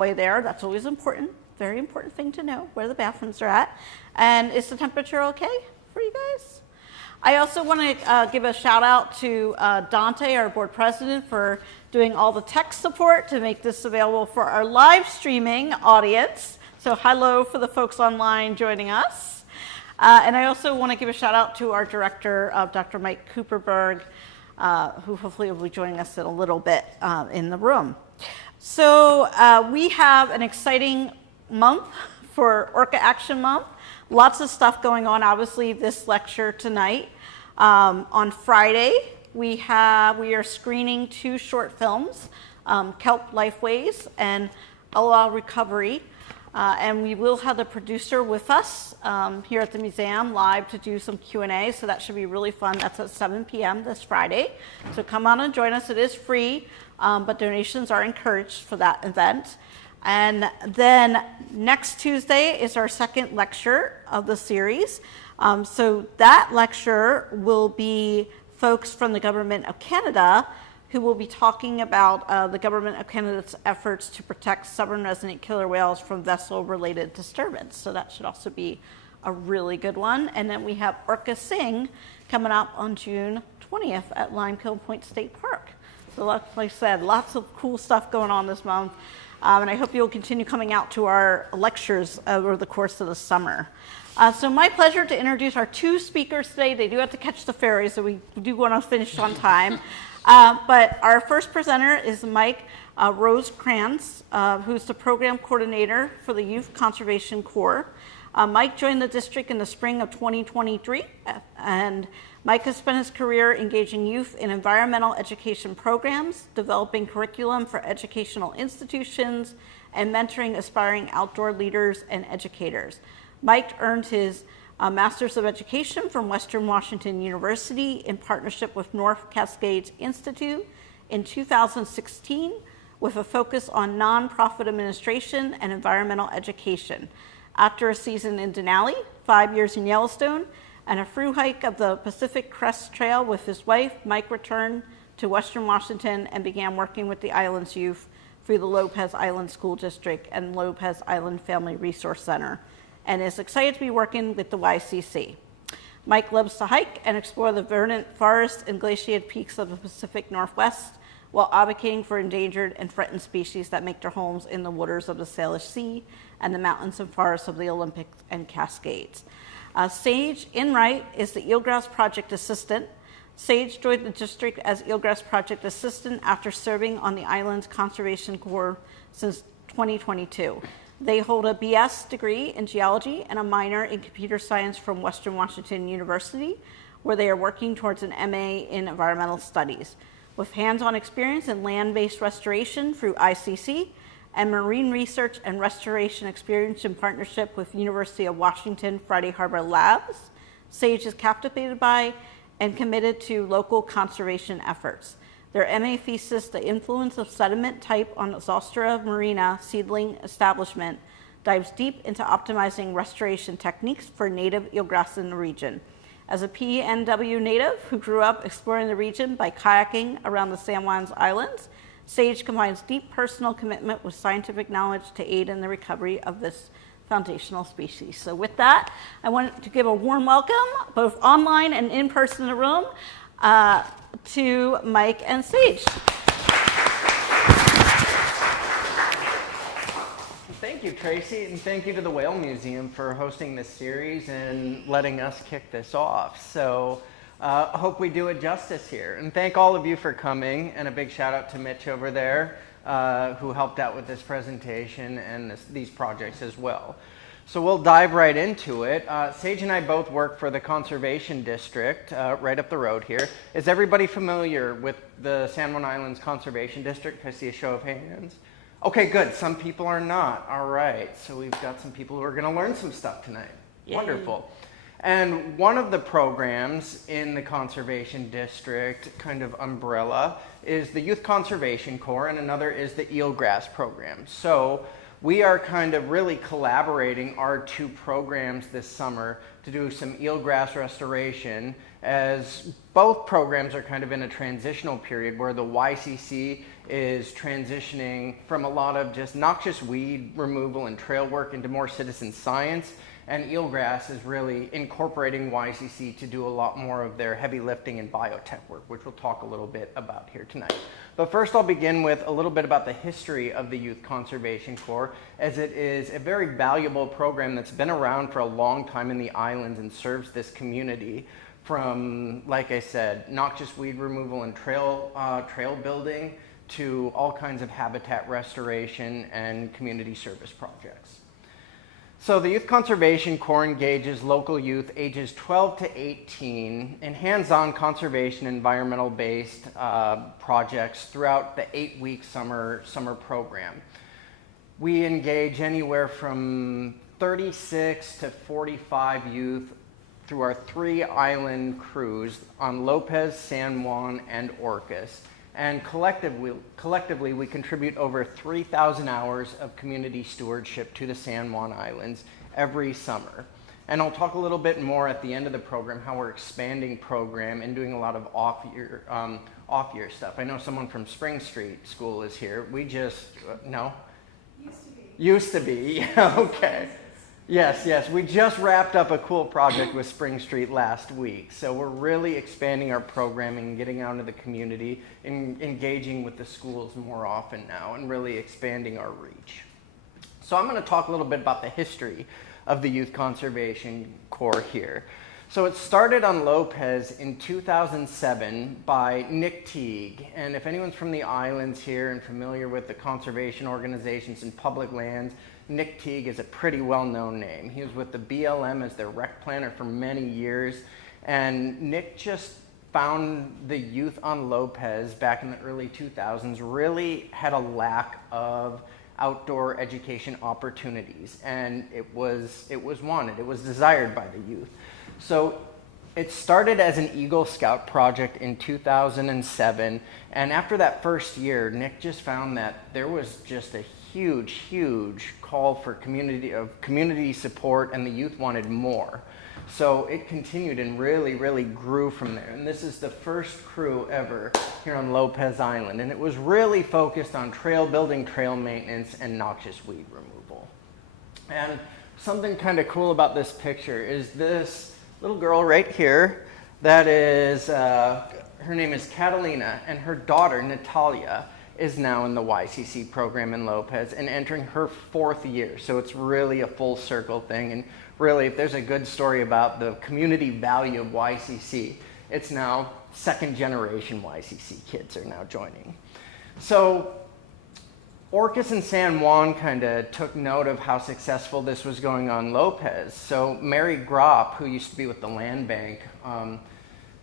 way there. That's always important, very important thing to know, where the bathrooms are at. And is the temperature okay for you guys? I also want to give a shout out to Dante, our board president, for doing all the tech support to make this available for our live streaming audience. So hello for the folks online joining us. And I also want to give a shout out to our director, Dr. Mike Cooperberg, who hopefully will be joining us in a little bit in the room. So we have an exciting month for Orca Action Month. Lots of stuff going on. Obviously, this lecture tonight. On Friday, we are screening 2 short films, Kelp Lifeways and Aloha Recovery. And we will have the producer with us here at the museum live to do some Q&A, so that should be really fun. That's at 7 p.m. this Friday. So come on and join us. It is free, but donations are encouraged for that event. And then next Tuesday is our second lecture of the series. So that lecture will be folks from the Government of Canada who will be talking about the Government of Canada's efforts to protect southern resident killer whales from vessel-related disturbance. So that should also be a really good one. And then we have Orca Sing coming up on June 20th at Limekiln Point State Park. So like I said, lots of cool stuff going on this month. And I hope you'll continue coming out to our lectures over the course of the summer. So my pleasure to introduce our 2 speakers today. They do have to catch the ferry, so we do want to finish on time. But our first presenter is Mike Rosekrans, who's the program coordinator for the Youth Conservation Corps. Mike joined the district in the spring of 2023, and Mike has spent his career engaging youth in environmental education programs, developing curriculum for educational institutions, and mentoring aspiring outdoor leaders and educators. Mike earned his Master's of Education from Western Washington University in partnership with North Cascades Institute in 2016, with a focus on nonprofit administration and environmental education. After a season in Denali, 5 years in Yellowstone, and a through hike of the Pacific Crest Trail with his wife, Mike returned to Western Washington and began working with the island's youth through the Lopez Island School District and Lopez Island Family Resource Center, and is excited to be working with the YCC. Mike loves to hike and explore the verdant forest and glaciated peaks of the Pacific Northwest while advocating for endangered and threatened species that make their homes in the waters of the Salish Sea and the mountains and forests of the Olympics and Cascades. Sage Enright is the Eelgrass Project Assistant. Sage joined the district as Eelgrass Project Assistant after serving on the island's Conservation Corps since 2022. They hold a BS degree in geology and a minor in computer science from Western Washington University, where they are working towards an MA in environmental studies. With hands-on experience in land-based restoration through ICC and marine research and restoration experience in partnership with University of Washington Friday Harbor Labs, Sage is captivated by and committed to local conservation efforts. Their MA thesis, The Influence of Sediment Type on Zostera marina Seedling Establishment, dives deep into optimizing restoration techniques for native eelgrass in the region. As a PNW native who grew up exploring the region by kayaking around the San Juan Islands, Sage combines deep personal commitment with scientific knowledge to aid in the recovery of this foundational species. So with that, I want to give a warm welcome, both online and in person in the room, to Mike and Sage. Thank you, Tracy, and thank you to the Whale Museum for hosting this series and letting us kick this off. So I hope we do it justice here. And thank all of you for coming, and a big shout out to Mitch over there who helped out with this presentation and these projects as well. So we'll dive right into it. Sage and I both work for the Conservation District right up the road here. Is everybody familiar with the San Juan Islands Conservation District? I see a show of hands. Okay, good. Some people are not. All right. So we've got some people who are going to learn some stuff tonight. Yay. Wonderful. And one of the programs in the Conservation District kind of umbrella is the Youth Conservation Corps, and another is the Eelgrass program. So we are kind of really collaborating our 2 programs this summer to do some eelgrass restoration, as both programs are kind of in a transitional period where the YCC is transitioning from a lot of just noxious weed removal and trail work into more citizen science. And Eelgrass is really incorporating YCC to do a lot more of their heavy lifting and biotech work, which we'll talk a little bit about here tonight. But first I'll begin with a little bit about the history of the Youth Conservation Corps, as it is a very valuable program that's been around for a long time in the islands and serves this community from, like I said, noxious weed removal and trail building to all kinds of habitat restoration and community service projects. So the Youth Conservation Corps engages local youth ages 12 to 18 in hands-on conservation environmental-based projects throughout the 8-week summer program. We engage anywhere from 36 to 45 youth through our 3 island crews on Lopez, San Juan, and Orcas. And collectively, we contribute over 3,000 hours of community stewardship to the San Juan Islands every summer. And I'll talk a little bit more at the end of the program how we're expanding program and doing a lot of off-year stuff. I know someone from Spring Street School is here. We just, no? Used to be, yeah, okay. Yes, we just wrapped up a cool project with Spring Street last week. So we're really expanding our programming, getting out into the community, and engaging with the schools more often now, and really expanding our reach. So I'm going to talk a little bit about the history of the Youth Conservation Corps here. So it started on Lopez in 2007 by Nick Teague. And if anyone's from the islands here and familiar with the conservation organizations and public lands, Nick Teague is a pretty well-known name. He was with the BLM as their rec planner for many years. And Nick just found the youth on Lopez back in the early 2000s really had a lack of outdoor education opportunities. And it was wanted, it was desired by the youth. So it started as an Eagle Scout project in 2007. And after that first year, Nick just found that there was just a huge call for community support, and the youth wanted more. So it continued and really grew from there. And this is the first crew ever here on Lopez Island. And it was really focused on trail building, trail maintenance, and noxious weed removal. And something kind of cool about this picture is this little girl right here. That is, her name is Catalina, and her daughter, Natalia, is now in the YCC program in Lopez and entering her 4th year. So it's really a full circle thing. And really, if there's a good story about the community value of YCC, it's now 2nd generation YCC kids are now joining. So Orcas and San Juan kind of took note of how successful this was going on Lopez. So Mary Gropp, who used to be with the land bank,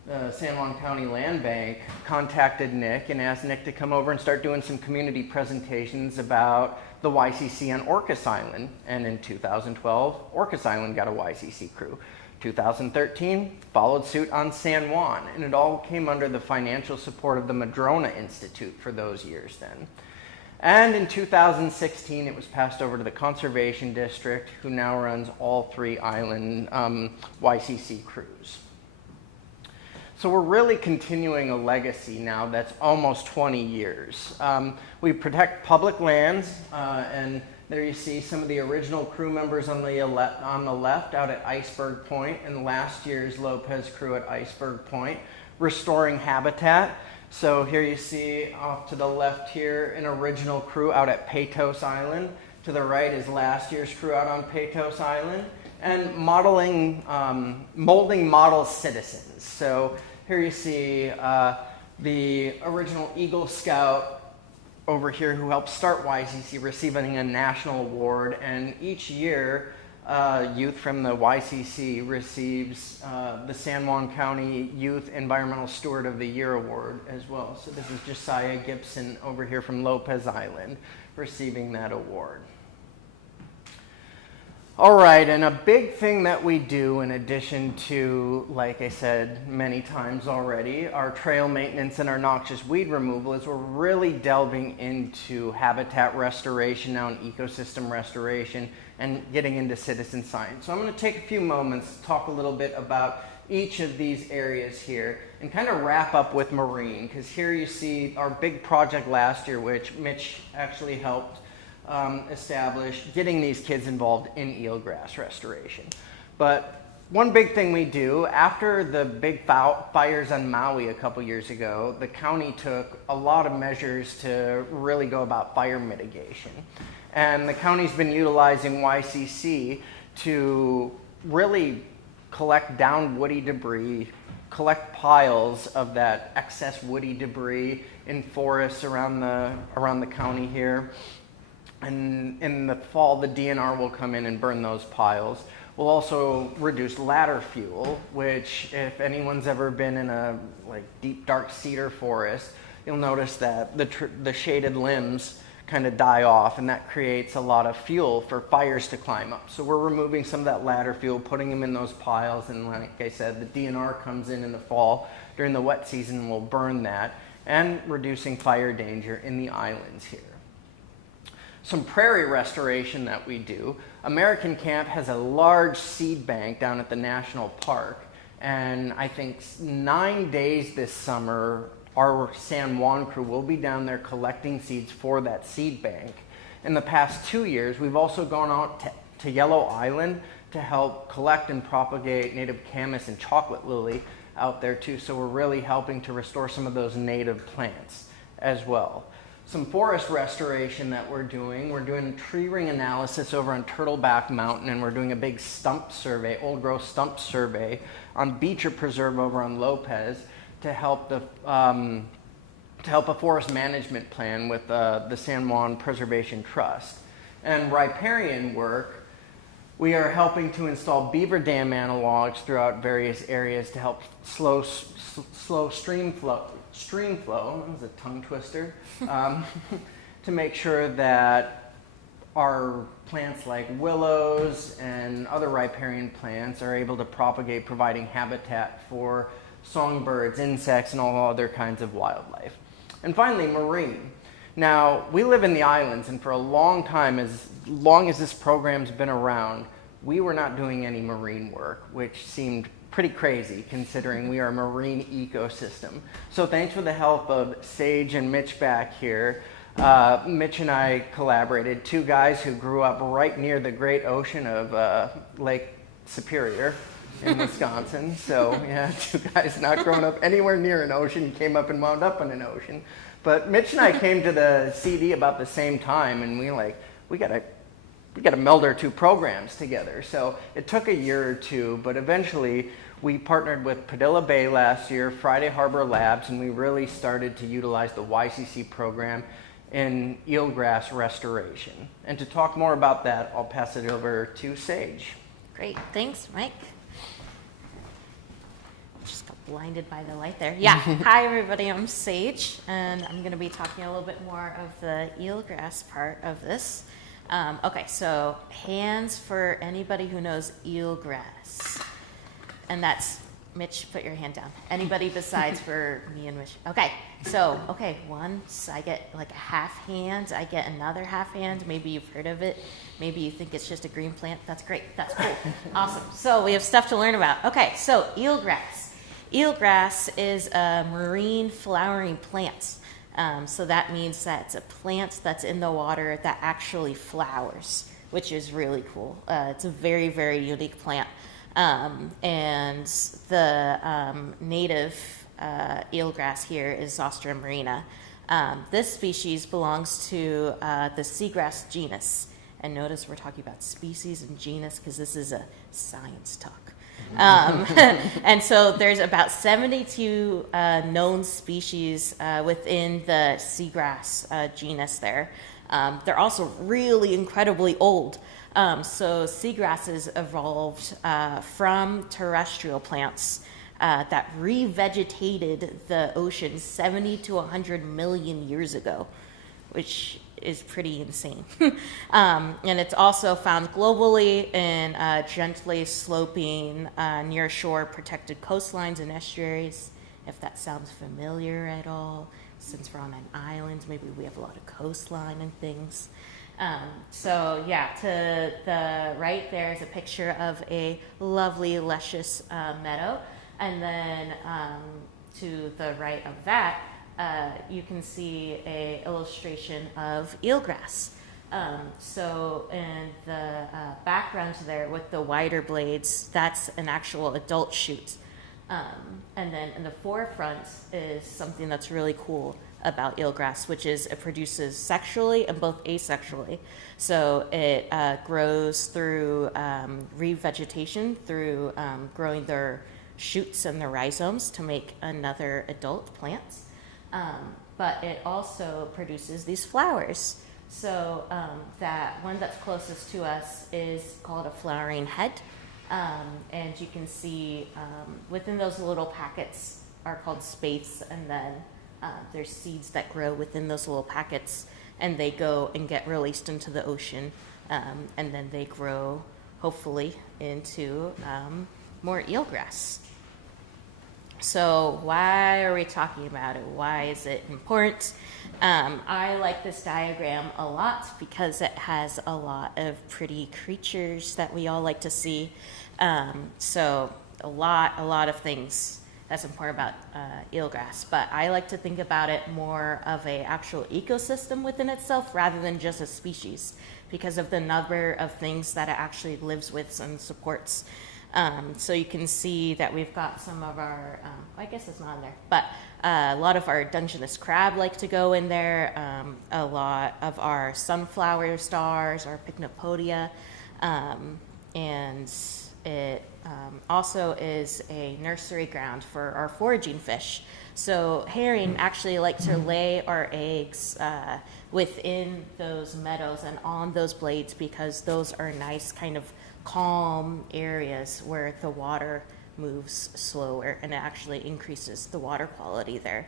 the San Juan County Land Bank, contacted Nick and asked Nick to come over and start doing some community presentations about the YCC on Orcas Island. And in 2012, Orcas Island got a YCC crew. 2013 followed suit on San Juan, and it all came under the financial support of the Madrona Institute for those years then. And in 2016, it was passed over to the Conservation District, who now runs all 3 island YCC crews. So we're really continuing a legacy now that's almost 20 years. We protect public lands, and there you see some of the original crew members on the left out at Iceberg Point, and last year's Lopez crew at Iceberg Point, restoring habitat. So here you see off to the left here an original crew out at Paytos Island. To the right is last year's crew out on Paytos Island. And modeling, molding model citizens. So here you see the original Eagle Scout over here who helped start YCC receiving a national award. And each year, youth from the YCC receives the San Juan County Youth Environmental Steward of the Year Award as well. So this is Josiah Gibson over here from Lopez Island receiving that award. All right, and a big thing that we do in addition to, like I said many times already, our trail maintenance and our noxious weed removal is we're really delving into habitat restoration now and ecosystem restoration and getting into citizen science. So I'm going to take a few moments to talk a little bit about each of these areas here and kind of wrap up with marine, because here you see our big project last year, which Mitch actually helped establish, getting these kids involved in eelgrass restoration. But one big thing we do, after the big fires on Maui a couple years ago, the county took a lot of measures to really go about fire mitigation. And the county's been utilizing YCC to really collect down woody debris, collect piles of that excess woody debris in forests around the county here. And in the fall, the DNR will come in and burn those piles. We'll also reduce ladder fuel, which if anyone's ever been in a deep dark cedar forest, you'll notice that the shaded limbs kind of die off, and that creates a lot of fuel for fires to climb up. So we're removing some of that ladder fuel, putting them in those piles, and like I said, the DNR comes in the fall during the wet season and will burn that, and reducing fire danger in the islands here. Some prairie restoration that we do. American Camp has a large seed bank down at the national park, and I think 9 days this summer our San Juan crew will be down there collecting seeds for that seed bank. In the past 2 years, we've also gone out to Yellow Island to help collect and propagate native camas and chocolate lily out there too, so we're really helping to restore some of those native plants as well. Some forest restoration that we're doing a tree ring analysis over on Turtleback Mountain, and we're doing a big stump survey, old growth stump survey on Beecher Preserve over on Lopez to help a forest management plan with the San Juan Preservation Trust. And riparian work, we are helping to install beaver dam analogs throughout various areas to help slow stream flow. That was a tongue twister. To make sure that our plants like willows and other riparian plants are able to propagate, providing habitat for songbirds, insects, and all other kinds of wildlife. And finally, marine. Now, we live in the islands, and for a long time, as long as this program's been around, we were not doing any marine work, which seemed pretty crazy considering we are a marine ecosystem. So thanks for the help of Sage and Mitch back here. Mitch and I collaborated, two guys who grew up right near the great ocean of Lake Superior in Wisconsin. So yeah, two guys not growing up anywhere near an ocean, came up and wound up in an ocean. But Mitch and I came to the CD about the same time, and we gotta meld our two programs together. So it took a year or two, but eventually we partnered with Padilla Bay last year, Friday Harbor Labs, and we really started to utilize the YCC program in eelgrass restoration. And to talk more about that, I'll pass it over to Sage. Great, thanks, Mike. Just got blinded by the light there. Yeah, hi everybody, I'm Sage, and I'm gonna be talking a little bit more of the eelgrass part of this. Okay, so hands for anybody who knows eelgrass. And that's, Mitch, put your hand down. Anybody besides for me and Mitch? Okay, so, once I get like a half hand, I get another half hand. Maybe you've heard of it. Maybe you think it's just a green plant. That's great, that's cool, awesome. So we have stuff to learn about. Okay, so eelgrass. Eelgrass is a marine flowering plant. So that means that it's a plant that's in the water that actually flowers, which is really cool. It's a very, very unique plant. And the native eelgrass here is Zostera marina. This species belongs to the seagrass genus. And notice we're talking about species and genus because this is a science talk. And so there's about 72 known species within the seagrass genus there. They're also really incredibly old. So seagrasses evolved from terrestrial plants that revegetated the ocean 70 to 100 million years ago, which is pretty insane. And it's also found globally in gently sloping near shore protected coastlines and estuaries. If that sounds familiar at all, since we're on an island, maybe we have a lot of coastline and things. So yeah, to the right there is a picture of a lovely luscious meadow. And then to the right of that, you can see a illustration of eelgrass. So in the background there with the wider blades, that's an actual adult shoot. And then in the forefront is something that's really cool about eelgrass, which is it produces sexually and both asexually. So it grows through revegetation, through growing their shoots and their rhizomes to make another adult plant. But it also produces these flowers. So that one that's closest to us is called a flowering head. And you can see within those little packets are called spathes, and then there's seeds that grow within those little packets, and they go and get released into the ocean, and then they grow, hopefully, into more eelgrass. So why are we talking about it? Why is it important? I like this diagram a lot because it has a lot of pretty creatures that we all like to see. So a lot of things that's important about eelgrass, but I like to think about it more of a actual ecosystem within itself rather than just a species because of the number of things that it actually lives with and supports. So you can see that we've got some of our, I guess it's not in there, but a lot of our Dungeness crab like to go in there. A lot of our sunflower stars, our Pycnopodia, and it also is a nursery ground for our foraging fish. So herring actually like to lay our eggs within those meadows and on those blades because those are nice kind of calm areas where the water moves slower and it actually increases the water quality there.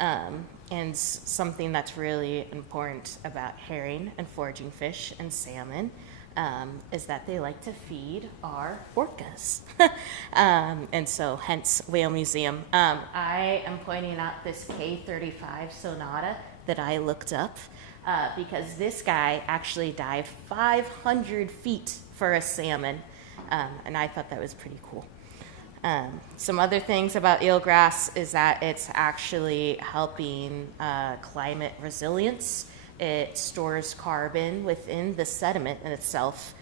And something that's really important about herring and foraging fish and salmon is that they like to feed our orcas. And so hence Whale Museum. I am pointing out this K35 Sonata that I looked up because this guy actually dived 500 feet for a salmon, and I thought that was pretty cool. Some other things about eelgrass is that it's actually helping climate resilience. It stores carbon within the sediment in itself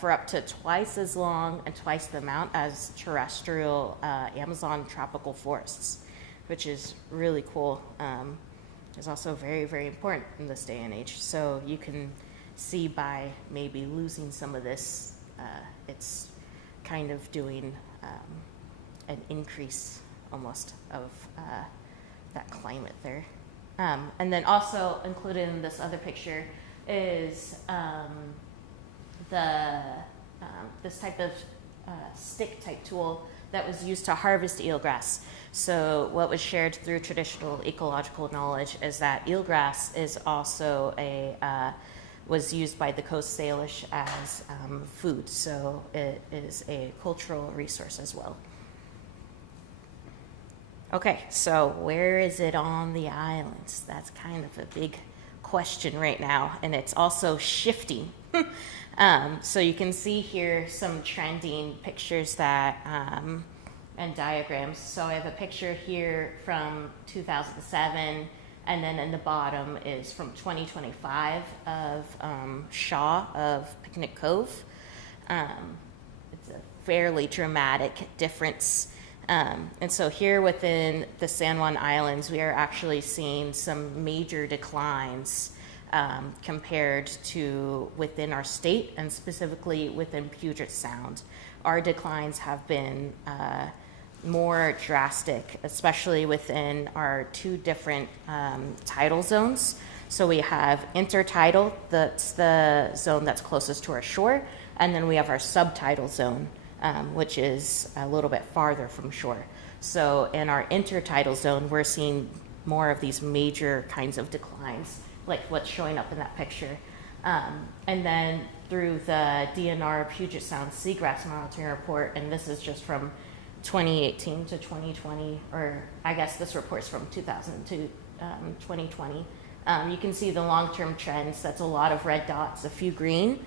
for up to twice as long and twice the amount as terrestrial Amazon tropical forests, which is really cool. It's also very, very important in this day and age. So you can see by maybe losing some of this, it's kind of doing an increase almost of that climate there. And then also included in this other picture is this type of stick type tool that was used to harvest eelgrass. So what was shared through traditional ecological knowledge is that eelgrass is also was used by the Coast Salish as food. So it is a cultural resource as well. Okay, so where is it on the islands? That's kind of a big question right now, and it's also shifting. So you can see here some trending pictures that and diagrams. So I have a picture here from 2007, and then in the bottom is from 2025 of Shaw of Picnic Cove. It's a fairly dramatic difference. And so here within the San Juan Islands, we are actually seeing some major declines compared to within our state and specifically within Puget Sound. Our declines have been more drastic, especially within our two different tidal zones. So we have intertidal, that's the zone that's closest to our shore, and then we have our subtidal zone, which is a little bit farther from shore. So in our intertidal zone, we're seeing more of these major kinds of declines, like what's showing up in that picture. And then through the DNR Puget Sound Seagrass Monitoring Report, and this is just from 2018 to 2020, or I guess this report's from 2000 to 2020. You can see the long-term trends. That's a lot of red dots, a few green.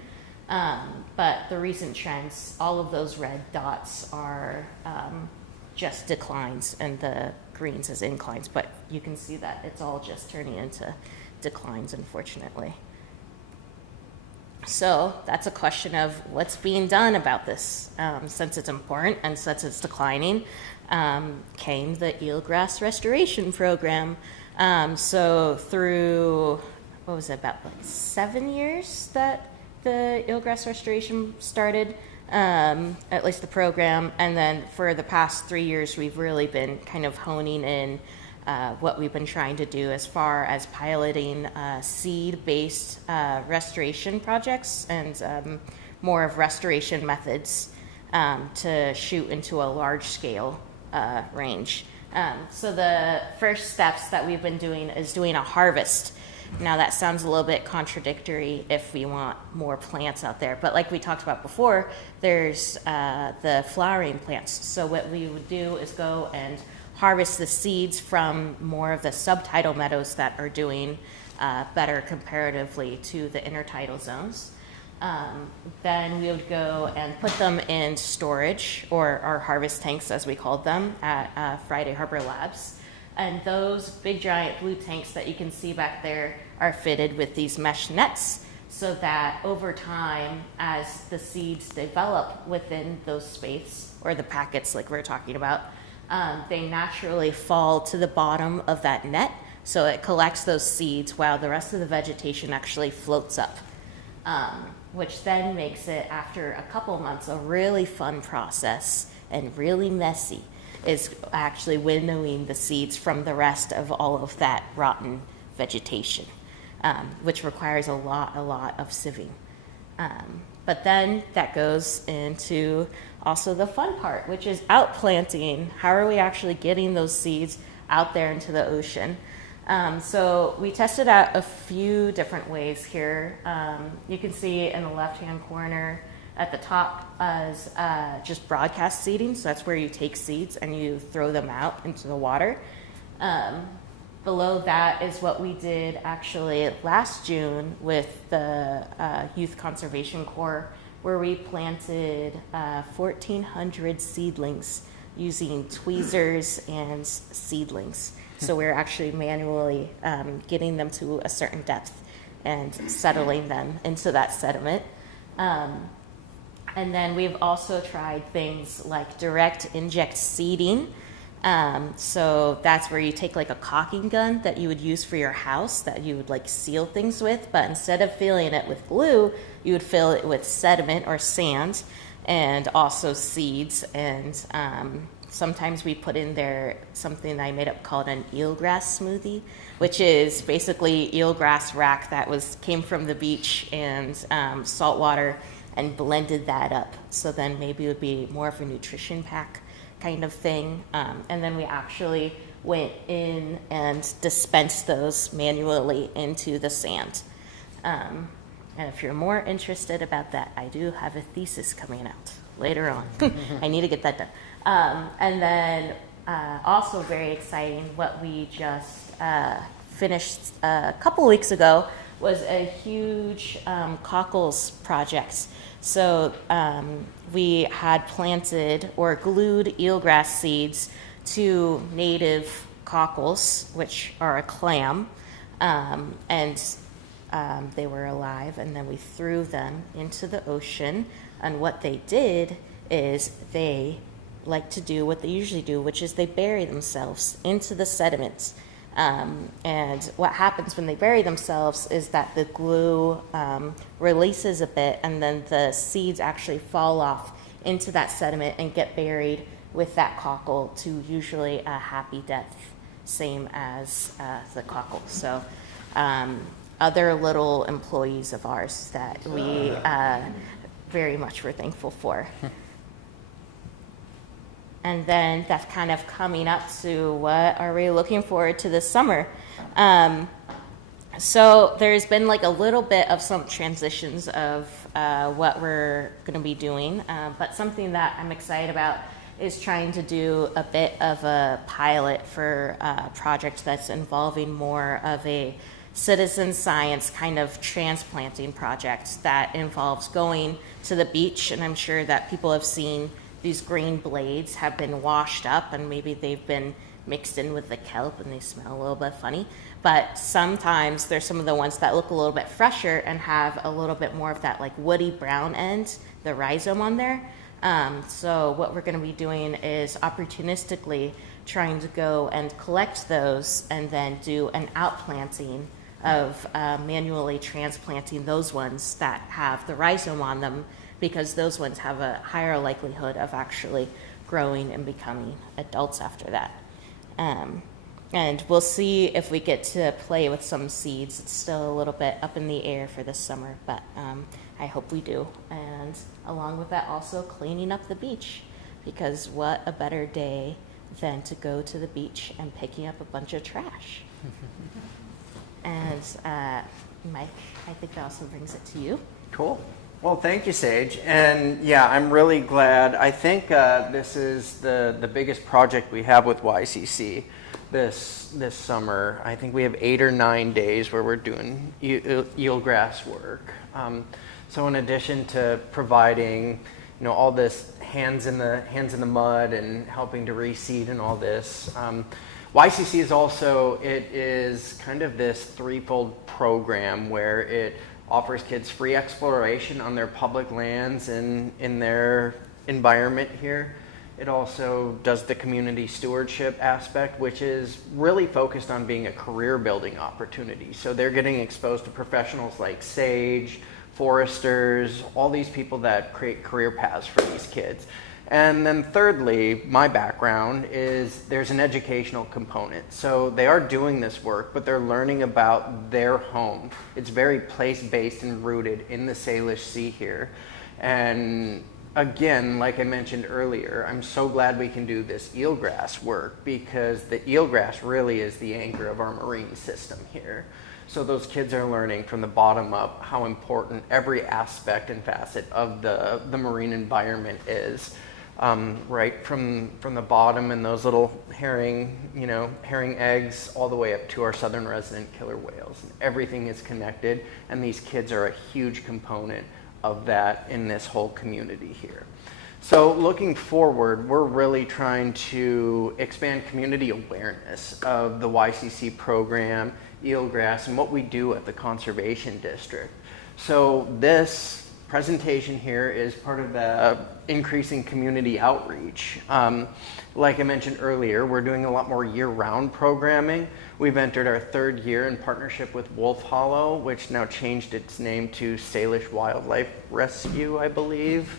But the recent trends, all of those red dots are just declines and the greens as inclines, but you can see that it's all just turning into declines, unfortunately. So that's a question of what's being done about this. Since it's important and since it's declining, came the eelgrass restoration program. So through, what was it, about like 7 years that the eelgrass restoration started, at least the program. And then for the past 3 years, we've really been kind of honing in what we've been trying to do as far as piloting seed-based restoration projects and more of restoration methods to shoot into a large-scale range. So the first steps that we've been doing is doing a harvest. Now that sounds a little bit contradictory if we want more plants out there, but like we talked about before, there's the flowering plants. So what we would do is go and harvest the seeds from more of the subtidal meadows that are doing better comparatively to the intertidal zones. Then we would go and put them in storage, or our harvest tanks as we called them, at Friday Harbor Labs. And those big giant blue tanks that you can see back there are fitted with these mesh nets so that over time, as the seeds develop within those spaces, or the packets like we're talking about, they naturally fall to the bottom of that net, so it collects those seeds while the rest of the vegetation actually floats up, which then makes it, after a couple months, a really fun process and really messy, is actually winnowing the seeds from the rest of all of that rotten vegetation, which requires a lot of sieving. But then that goes into also the fun part, which is outplanting. How are we actually getting those seeds out there into the ocean? So we tested out a few different ways here. You can see in the left-hand corner at the top as just broadcast seeding. So that's where you take seeds and you throw them out into the water. Below that is what we did actually last June with the Youth Conservation Corps, where we planted 1,400 seedlings using tweezers and seedlings. So we're actually manually getting them to a certain depth and settling them into that sediment. And then we've also tried things like direct inject seeding. So that's where you take like a caulking gun that you would use for your house that you would like seal things with, but instead of filling it with glue, you would fill it with sediment or sand and also seeds. And sometimes we put in there something I made up called an eelgrass smoothie, which is basically eelgrass rack that came from the beach and salt water, and blended that up. So then maybe it would be more of a nutrition pack kind of thing. And then we actually went in and dispensed those manually into the sand. And if you're more interested about that, I do have a thesis coming out later on. I need to get that done. And then also very exciting, what we just finished a couple weeks ago was a huge cockles project. So we had planted or glued eelgrass seeds to native cockles, which are a clam, and they were alive, and then we threw them into the ocean. And what they did is they like to do what they usually do, which is they bury themselves into the sediment. And what happens when they bury themselves is that the glue releases a bit, and then the seeds actually fall off into that sediment and get buried with that cockle to usually a happy death, same as the cockle. So other little employees of ours that we very much were thankful for. And then that's kind of coming up to what are we looking forward to this summer. So there's been like a little bit of some transitions of what we're going to be doing, but something that I'm excited about is trying to do a bit of a pilot for a project that's involving more of a citizen science kind of transplanting project that involves going to the beach, and I'm sure that people have seen these green blades have been washed up and maybe they've been mixed in with the kelp and they smell a little bit funny. But sometimes there's some of the ones that look a little bit fresher and have a little bit more of that like woody brown end, the rhizome on there. So what we're going to be doing is opportunistically trying to go and collect those and then do an outplanting of manually transplanting those ones that have the rhizome on them, because those ones have a higher likelihood of actually growing and becoming adults after that. And we'll see if we get to play with some seeds. It's still a little bit up in the air for this summer, but I hope we do. And along with that, also cleaning up the beach, because what a better day than to go to the beach and picking up a bunch of trash. And Mike, I think that also brings it to you. Cool. Well, thank you, Sage. And yeah, I'm really glad. I think this is the biggest project we have with YCC this summer. I think we have 8 or 9 days where we're doing eelgrass work. So in addition to providing, all this hands in the mud and helping to reseed and all this, YCC is also, it is kind of this threefold program where it offers kids free exploration on their public lands and in their environment here. It also does the community stewardship aspect, which is really focused on being a career building opportunity. So they're getting exposed to professionals like Sage, foresters, all these people that create career paths for these kids. And then thirdly, my background is there's an educational component. So they are doing this work, but they're learning about their home. It's very place-based and rooted in the Salish Sea here. And again, like I mentioned earlier, I'm so glad we can do this eelgrass work, because the eelgrass really is the anchor of our marine system here. So those kids are learning from the bottom up how important every aspect and facet of the marine environment is. Right from the bottom and those little herring eggs all the way up to our southern resident killer whales. And everything is connected, and these kids are a huge component of that in this whole community here. So looking forward, we're really trying to expand community awareness of the YCC program, eelgrass, and what we do at the Conservation District. So this presentation here is part of the increasing community outreach. Like I mentioned earlier, we're doing a lot more year-round programming. We've entered our 3rd year in partnership with Wolf Hollow, which now changed its name to Salish Wildlife Rescue, I believe.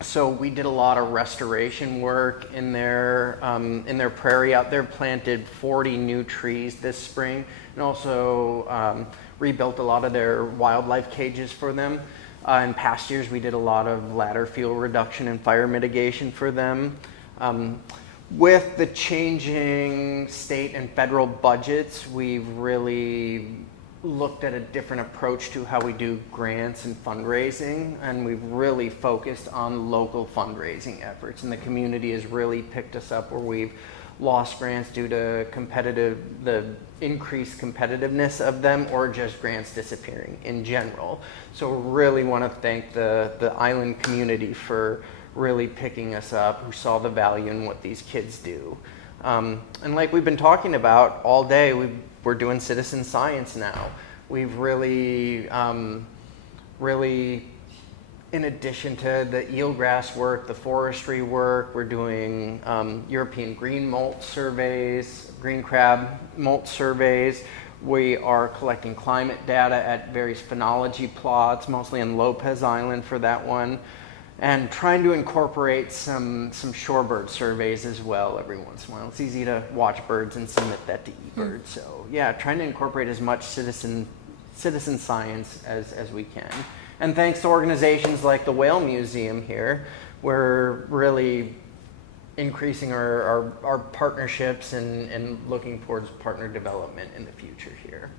So we did a lot of restoration work in their prairie out there, planted 40 new trees this spring, and also rebuilt a lot of their wildlife cages for them. In past years, we did a lot of ladder fuel reduction and fire mitigation for them. With the changing state and federal budgets, we've really looked at a different approach to how we do grants and fundraising, and we've really focused on local fundraising efforts, and the community has really picked us up where we've lost grants due to the increased competitiveness of them, or just grants disappearing in general. So we really want to thank the island community for really picking us up, who saw the value in what these kids do. And like we've been talking about all day, we're doing citizen science now. We've really, in addition to the eelgrass work, the forestry work, we're doing European green molt surveys, green crab molt surveys. We are collecting climate data at various phenology plots, mostly in Lopez Island for that one, and trying to incorporate some shorebird surveys as well every once in a while. It's easy to watch birds and submit that to eBird. So yeah, trying to incorporate as much citizen science as we can. And thanks to organizations like the Whale Museum here, we're really increasing our partnerships and looking towards partner development in the future here.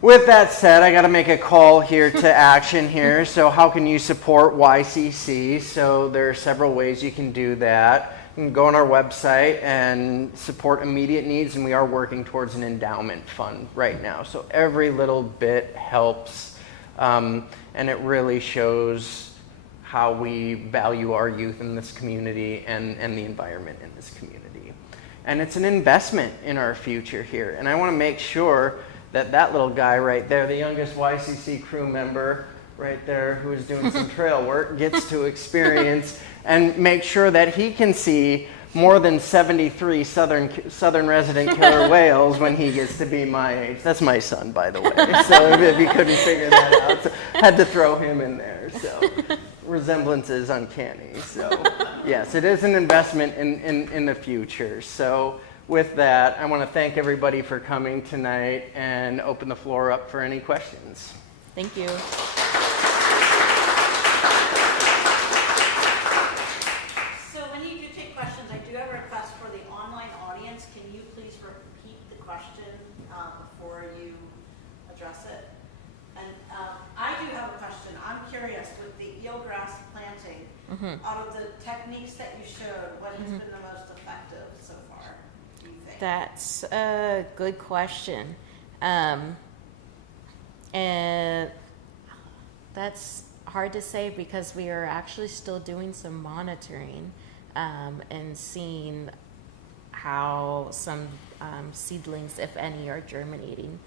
With that said, I got to make a call here to action here. So how can you support YCC? So there are several ways you can do that. You can go on our website and support immediate needs, and we are working towards an endowment fund right now. So every little bit helps. And it really shows how we value our youth in this community and the environment in this community. And it's an investment in our future here. And I want to make sure that that little guy right there, the youngest YCC crew member right there who is doing some trail work, gets to experience and make sure that he can see more than 73 southern resident killer whales when he gets to be my age. That's my son, by the way. So if you couldn't figure that out, so had to throw him in there. So resemblance is uncanny. So yes, it is an investment in the future. So with that, I want to thank everybody for coming tonight and open the floor up for any questions. Thank you. So when you do take questions, I do have a request for the online audience. Can you please repeat the question before you address it? And I do have a question. I'm curious, with the eelgrass planting, out of the techniques that you showed, what has been the most effective so far, do you think? That's a good question. And that's hard to say because we are actually still doing some monitoring and seeing how some seedlings, if any, are germinating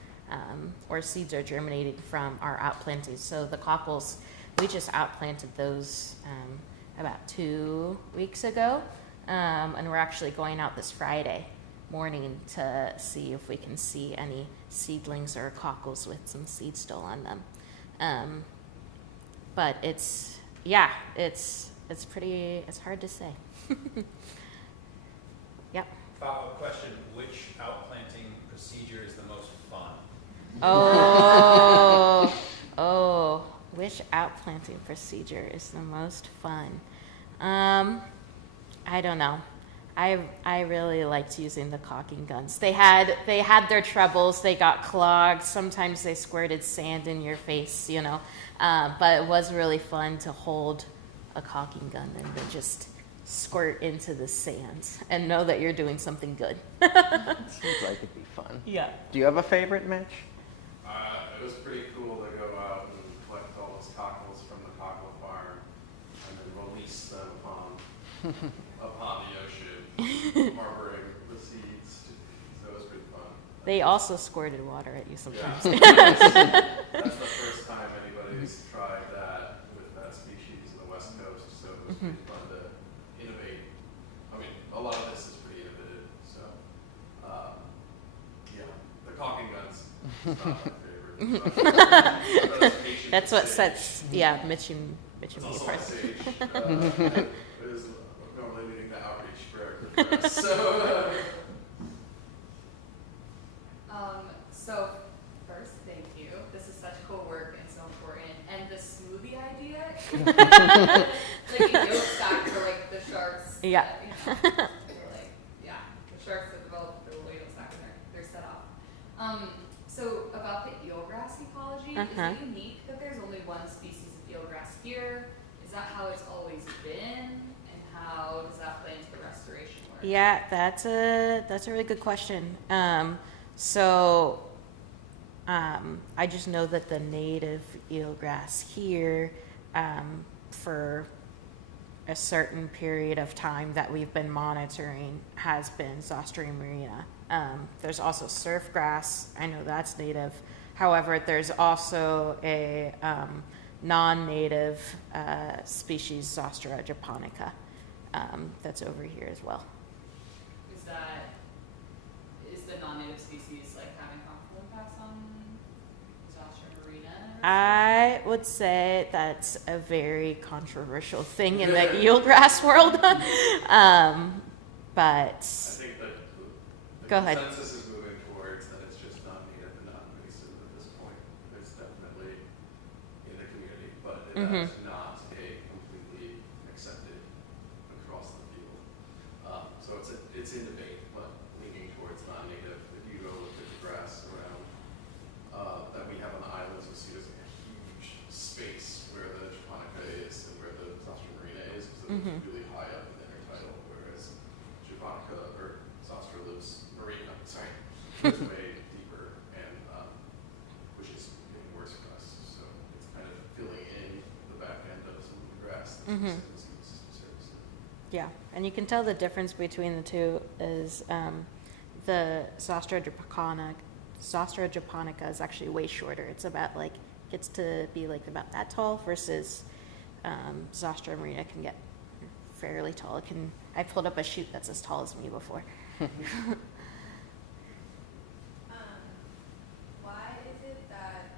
or seeds are germinating from our outplantings. So the cockles, we just outplanted those about 2 weeks ago, and we're actually going out this Friday morning to see if we can see any seedlings or cockles with some seed still on them. But it's hard to say. Yep. Follow-up question, which outplanting procedure is the most fun? Which outplanting procedure is the most fun? I don't know. I really liked using the caulking guns. They had their troubles. They got clogged. Sometimes they squirted sand in your face, you know. But it was really fun to hold a caulking gun and then just squirt into the sand and know that you're doing something good. Seems like it'd be fun. Yeah. Do you have a favorite, Mitch? It was pretty cool to go out and collect all those cockles from the cockle farm and then release them upon the ocean, harboring the seeds. So it was pretty fun. They also squirted water at you sometimes. Yeah. That's the first time anybody's tried that with that species in the West Coast, so it was pretty fun to innovate. I mean, a lot of this is pretty innovative, so yeah, the caulking guns is not my favorite. That's what sets Mitch and me It's also apart. on Sage. It is normally leading to outreach for Eelgrass. So first, thank you. This is such cool work and so important. And the smoothie idea, like a yolk sack for like the sharks. Yeah. That, they're like, the sharks that develop the little yolk sack and they're set off. So about the eelgrass ecology, is it unique that there's only one species of eelgrass here? Is that how it's always been? And how does that play into the restoration work? Yeah, that's a really good question. I just know that the native eelgrass here, for a certain period of time that we've been monitoring, has been Zostera marina. There's also surf grass. I know that's native. However, there's also a non-native species, Zostera japonica, that's over here as well. Is the non-native species like having harmful impacts on Zostera marina? I would say that's a very controversial thing in the eelgrass world. But I think that the Go ahead. consensus is moving towards that it's just not native and not invasive at this point. It's definitely in the community, but it is not a completely accepted across the field. So it's in debate, but leaning towards non-native. If you go look at the grass around that we have on the islands, you'll see there's a huge space where the japonica is and where the Zostera marina is, because it's really high up in the intertidal, whereas japonica or Zostera lives way deeper, and which is getting worse for us. So it's kind of filling in the back end of some of the grass Service ecosystem service. Yeah, and you can tell the difference between the two is the Zostra japonica is actually way shorter. It's about like, gets to be like about that tall versus Zostra marina can get fairly tall. I pulled up a shoot that's as tall as me before. Why is it that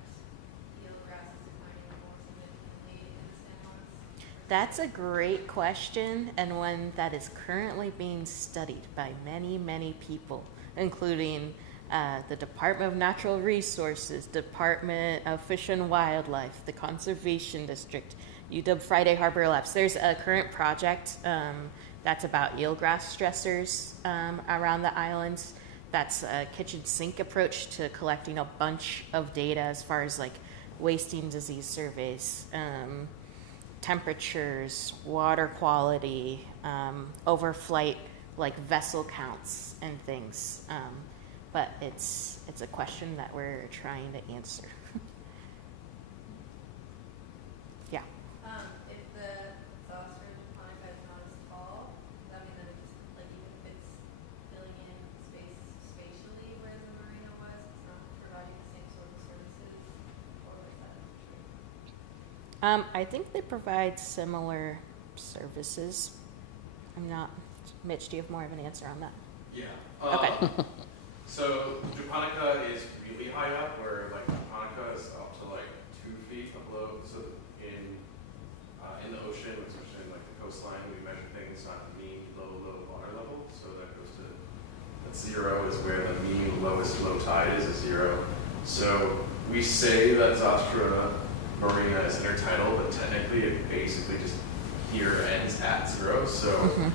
eelgrass is declining more significantly in the San Juans? That's a great question, and one that is currently being studied by many, many people, including the Department of Natural Resources, Department of Fish and Wildlife, the Conservation District, UW Friday Harbor Labs. There's a current project that's about eelgrass stressors around the islands. That's a kitchen sink approach to collecting a bunch of data as far as like wasting disease surveys, temperatures, water quality, overflight, like vessel counts and things. But it's a question that we're trying to answer. Yeah. If the Zostra japonica is not as tall, does that mean that it's like even if it's filling in space spatially, whereas the marina was, it's not providing the same sort of services, or is that true? I think they provide similar services. I'm not. Mitch, do you have more of an answer on that? Yeah. Okay. So japonica is really high up, where like japonica is up to like 2 feet below. So in the ocean, especially in like the coastline, we measure things on mean low water level. So that goes to that 0 is where the mean lowest low tide is 0. So we say that Zostra marina is intertidal, but technically it basically just here ends at 0. So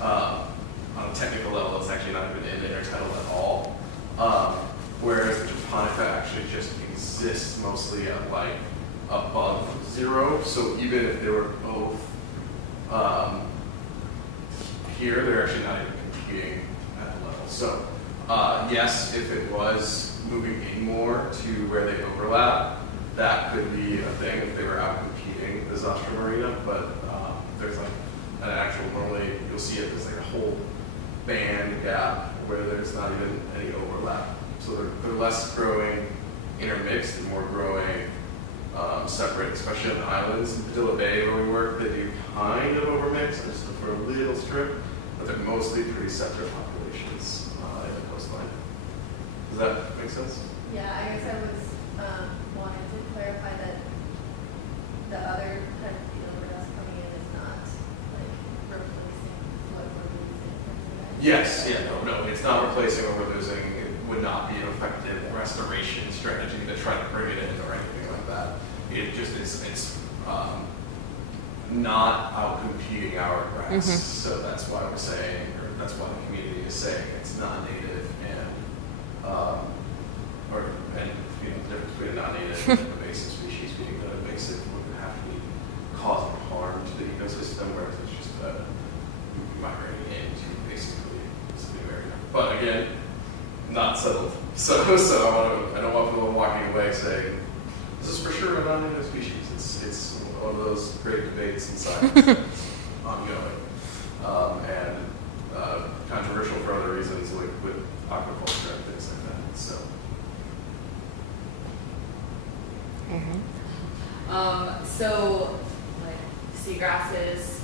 on a technical level, it's actually not even in intertidal at all. Whereas the japonica actually just exists mostly at like above 0. So even if they were both here, they're actually not even competing at the level. So yes, if it was moving in more to where they overlap, that could be a thing if they were out competing the Zostra marina. But there's like an actual, normally you'll see it, there's like a whole band gap where there's not even any overlap. So they're less growing intermixed and more growing separate, especially on the islands. In Padilla Bay where we work, they do kind of overmix, just for a little strip, but they're mostly pretty separate populations in the coastline. Does that make sense? Yeah, I guess I was wanting to clarify that the other kind of eelgrass coming in is not like replacing what we're losing from the guys. Yes, yeah, no, it's not replacing what we're losing. It would not be an effective restoration strategy to try to bring it in or anything like that. It just is, it's not out competing our grass. So that's why we're saying, or that's why the community is saying it's non-native and the difference between a non-native and an invasive species being that invasive would have to be causing harm to the ecosystem, whereas it's just migrating into basically this new area. But again, not settled. So I don't want people walking away saying, this is for sure a non-native species. It's one of those great debates in science that's ongoing. And controversial for other reasons, like with aquaculture and things like that. So. So like seagrasses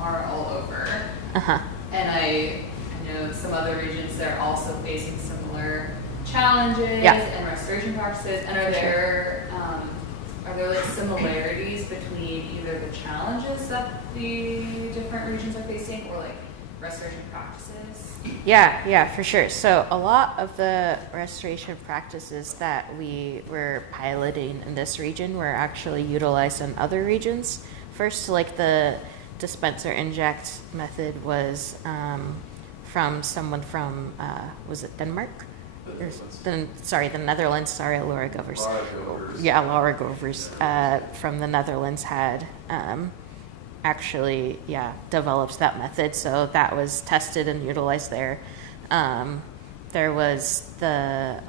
are all over, and I know some other regions they're also facing similar challenges and restoration practices. And are there like similarities between either the challenges that the different regions are facing or like restoration practices? Yeah, for sure. So a lot of the restoration practices that we were piloting in this region were actually utilized in other regions. First, like the dispenser inject method was from someone from, was it Denmark? The Netherlands. Sorry, Laura Govers. Yeah, Laura Govers from the Netherlands had actually, developed that method. So that was tested and utilized there. There was the,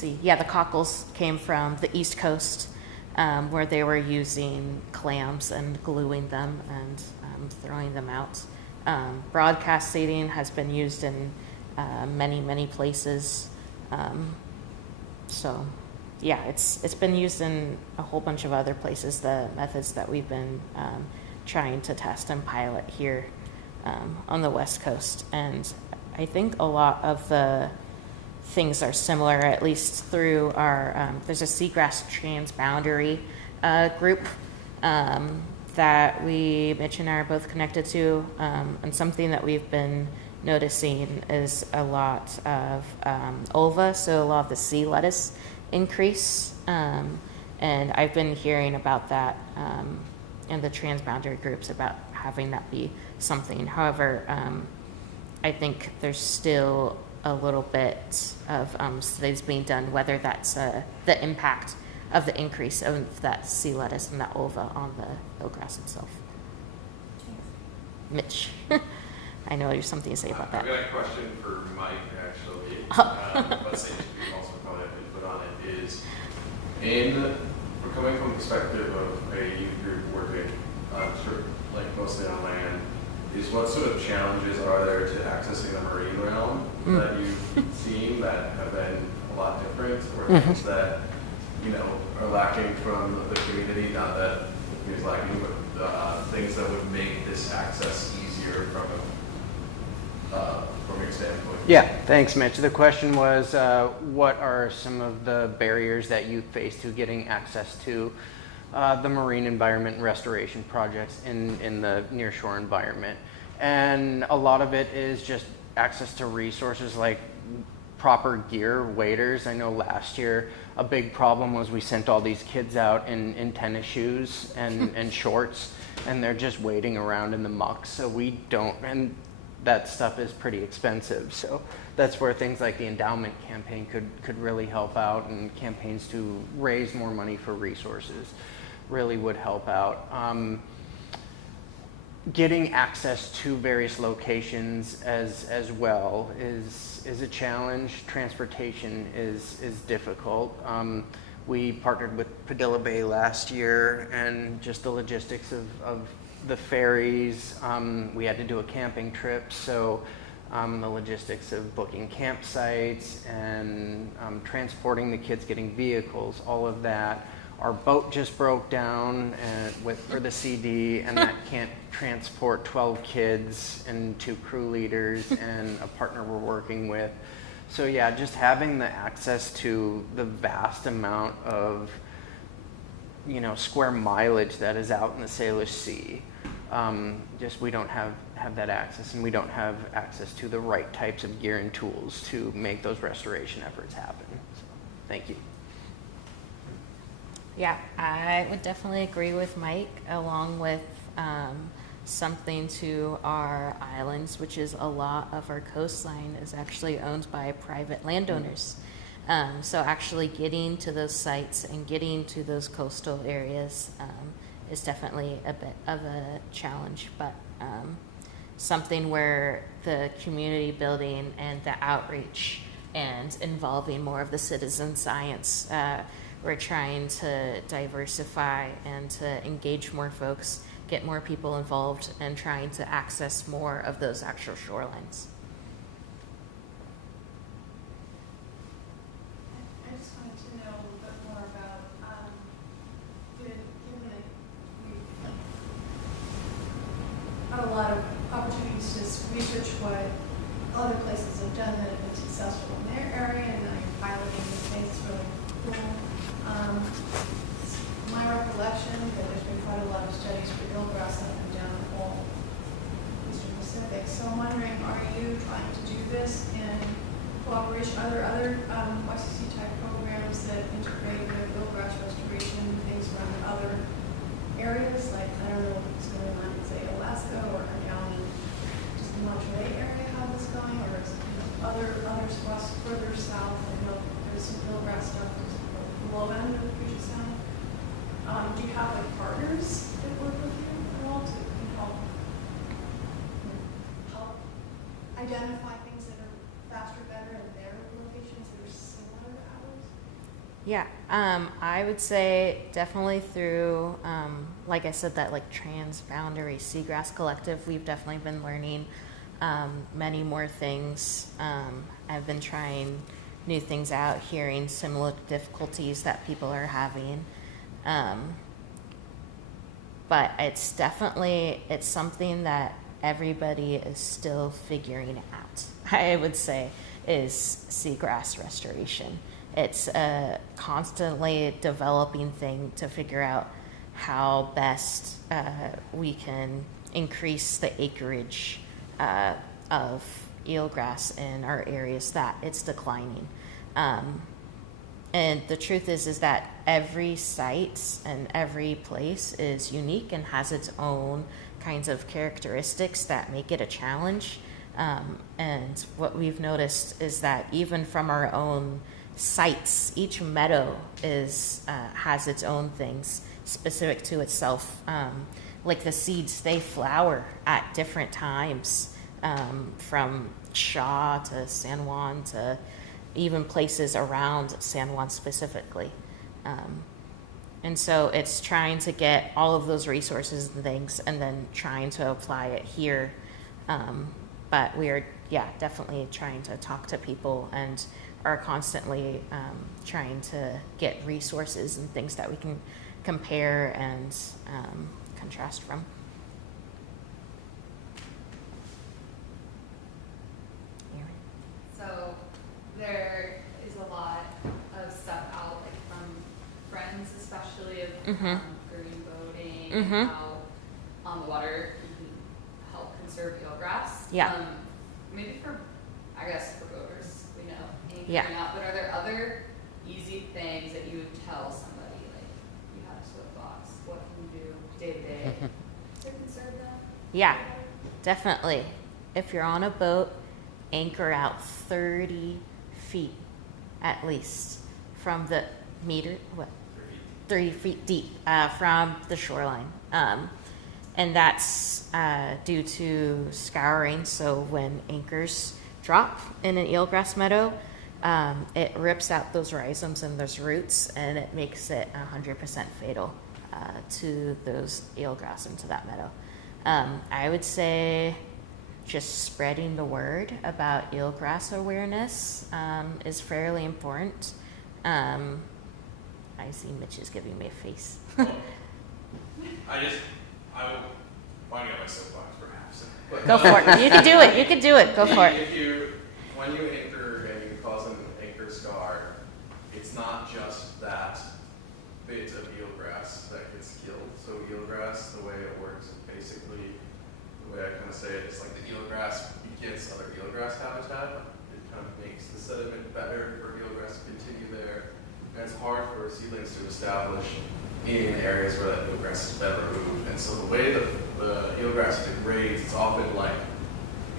the cockles came from the East Coast. where they were using clams and gluing them and throwing them out. Broadcast seeding has been used in many places. So yeah, it's been used in a whole bunch of other places, the methods that we've been trying to test and pilot here on the West Coast. And I think a lot of the things are similar, at least through our, there's a seagrass transboundary group that Mitch and I are both connected to. And something that we've been noticing is a lot of ulva, so a lot of the sea lettuce increase. And I've been hearing about that in the transboundary groups about having that be something. However, I think there's still a little bit of studies being done whether that's the impact of the increase of that sea lettuce and that ulva on the eelgrass itself. Mitch, I know there's something to say about that. I've got a question for Mike, actually, but Sage also probably have input on it, is we're coming from the perspective of a youth group working sort of like mostly on land, is what sort of challenges are there to accessing the marine realm that you've seen that have been a lot different, or things that, you know, are lacking from the community, not that it's lacking, but things that would make this access easier from your standpoint? Yeah, thanks, Mitch. The question was, what are some of the barriers that you face to getting access to the marine environment and restoration projects in the nearshore environment? And a lot of it is just access to resources like proper gear, waders. I know last year a big problem was we sent all these kids out in tennis shoes and shorts, and they're just wading around in the muck. So we don't, and that stuff is pretty expensive. So that's where things like the endowment campaign could really help out, and campaigns to raise more money for resources really would help out. Getting access to various locations as well is a challenge. Transportation is difficult. We partnered with Padilla Bay last year, and just the logistics of the ferries. We had to do a camping trip, so the logistics of booking campsites and transporting the kids, getting vehicles, all of that. Our boat just broke down for the CD, and that can't transport 12 kids and 2 crew leaders and a partner we're working with. So yeah, just having the access to the vast amount of, you know, square mileage that is out in the Salish Sea. Just we don't have that access, and we don't have access to the right types of gear and tools to make those restoration efforts happen. So, thank you. Yeah, I would definitely agree with Mike, along with something to our islands, which is a lot of our coastline is actually owned by private landowners. So actually getting to those sites and getting to those coastal areas is definitely a bit of a challenge, but something where the community building and the outreach and involving more of the citizen science, we're trying to diversify and to engage more folks, get more people involved, and trying to access more of those actual shorelines. I just wanted to know a little bit more about, given that we've had a lot of opportunities to research what other places have done that have been successful in their area, and now you're piloting these things. It's really cool. My recollection that there's been quite a lot of studies for eelgrass up and down the whole Eastern Pacific. So I'm wondering, are you trying to do this in cooperation? Are there other YCC type programs that integrate with eelgrass restoration, things around other areas? Like, I don't know if it's going on in, say, Alaska or down in just the Monterey area, how this is going, or is it other spots further south? I know there's some eelgrass stuff the low end of Puget Sound. Do you have like partners that work with you at all to help identify things that are faster, better in their locations that are similar to ours? Yeah, I would say definitely through, like I said, that like Transboundary Seagrass Collective, we've definitely been learning many more things. I've been trying new things out, hearing similar difficulties that people are having. But it's something that everybody is still figuring out, I would say, is seagrass restoration. It's a constantly developing thing to figure out how best we can increase the acreage of eelgrass in our areas that it's declining. And the truth is that every site and every place is unique and has its own kinds of characteristics that make it a challenge. And what we've noticed is that even from our own sites, each meadow has its own things specific to itself. Like the seeds, they flower at different times, from Shaw to San Juan to even places around San Juan specifically. And so it's trying to get all of those resources and things and then trying to apply it here. But we are, definitely trying to talk to people and are constantly trying to get resources and things that we can compare and contrast from. So there is a lot of stuff out, like from friends especially, of green boating, and how on the water you can help conserve eelgrass. Yeah. Maybe for, I guess, for boaters, we know, anchoring Yeah. out, but are there other easy things that you would tell somebody, like, you have a swift box, what can you do day to day to conserve that? Yeah, definitely. If you're on a boat, anchor out 30 feet at least from the 30 feet deep from the shoreline. And that's due to scouring. So when anchors drop in an eelgrass meadow, it rips out those rhizomes and those roots, and it makes it 100% fatal to those eelgrass into that meadow. I would say just spreading the word about eelgrass awareness is fairly important. I see Mitch is giving me a face. I would wind up my soapbox perhaps. But, Go for it. You can do it. You can do it. Go for it. When you anchor and you cause an anchor scar, it's not just that bit of eelgrass that gets killed. So eelgrass, the way it works is basically, the way I kind of say it, it's like the eelgrass begets other eelgrass habitat. It kind of makes the sediment better for eelgrass to continue there. And it's hard for seedlings to establish in areas where that eelgrass has been removed. And so the way the eelgrass degrades, it's often like,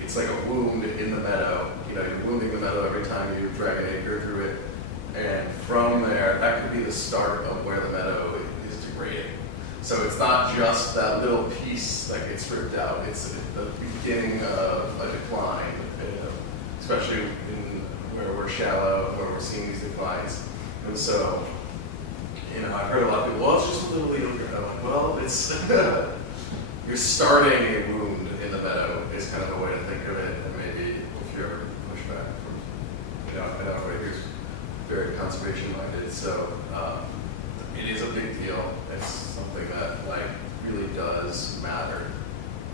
it's like a wound in the meadow. You know, you're wounding the meadow every time you drag an anchor through it. And from there, that could be the start of where the meadow is degrading. So it's not just that little piece that gets ripped out. It's the beginning of a decline, especially where we're shallow, where we're seeing these declines. And so, I've heard a lot of people, well, it's just a little eelgrass. I'm like, well, it's you're starting a wound in the meadow is kind of a way to think of it. And maybe if you're ever pushed back from, I know everybody here's very conservation minded, so it is a big deal. It's something that really does matter.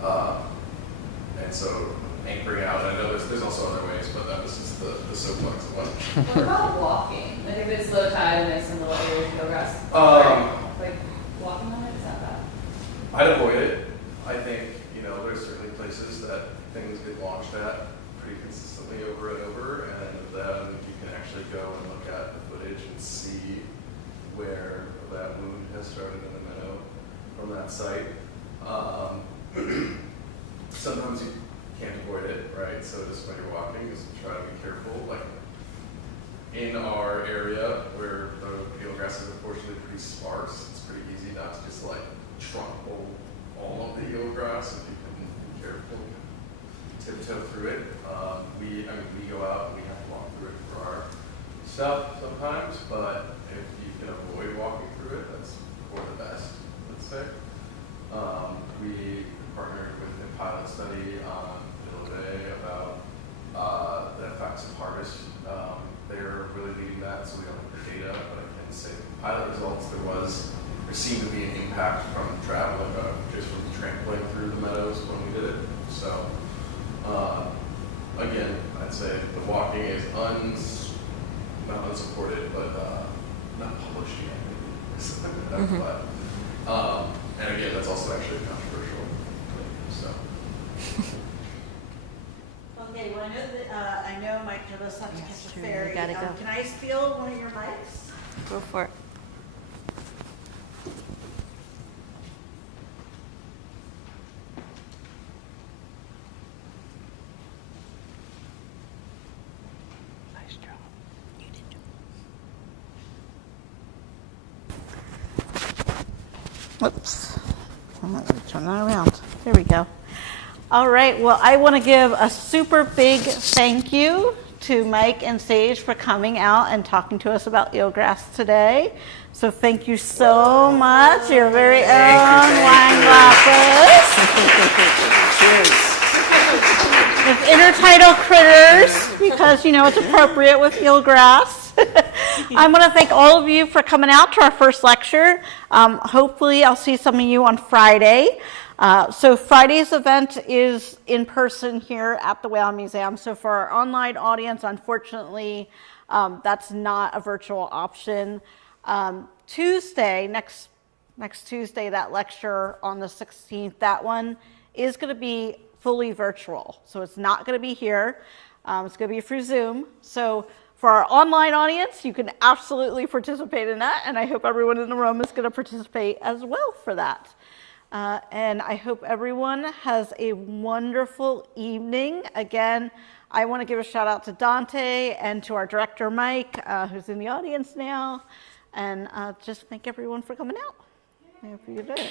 And so anchoring out, I know there's also other ways, but this is the soapbox one. What about walking? Like if it's low tide and there's some little areas of eelgrass, walking on it, is that bad? I'd avoid it. I think, there's certainly places that things get launched at pretty consistently over and over, and then you can actually go and look at the footage and see where that wound has started in the meadow from that site. Sometimes you can't avoid it, right? So just when you're walking, just try to be careful. Like in our area where the eelgrass is unfortunately pretty sparse, it's pretty easy not to just trample all of the eelgrass if you can be careful, tiptoe through it. We go out and we have to walk through it for our stuff sometimes, but if say. We partnered with a pilot study on Bay about the effects of harvest. They're really leading that, so we don't have the data, but I can say from pilot results there seemed to be an impact from traveling, just from trampling through the meadows when we did it. So again, I'd say the walking is not unsupported, but not published yet. But, and again, that's also actually controversial. So. Okay, well, I know Mike does have to Yes, catch a true, ferry. you gotta go. Can I steal one of your mics? Go for it. Nice job. You did Whoops. I'm going to turn that around. There we go. All right. Well, I want to give a super big thank you to Mike and Sage for coming out and talking to us about eelgrass today. So thank you so much. Your very own wine glasses. With intertidal critters, because, you know, it's appropriate with eelgrass. I want to thank all of you for coming out to our first lecture. Hopefully, I'll see some of you on Friday. So Friday's event is in person here at the Whale Museum. So for our online audience, unfortunately, that's not a virtual option. Tuesday, next Tuesday, that lecture on the 16th, that one is going to be fully virtual. So it's not going to be here. It's going to be through Zoom. So for our online audience, you can absolutely participate in that. And I hope everyone in the room is going to participate as well for that. And I hope everyone has a wonderful evening. Again, I want to give a shout out to Dante and to our director, Mike, who's in the audience now. And just thank everyone for coming out. Have a good day.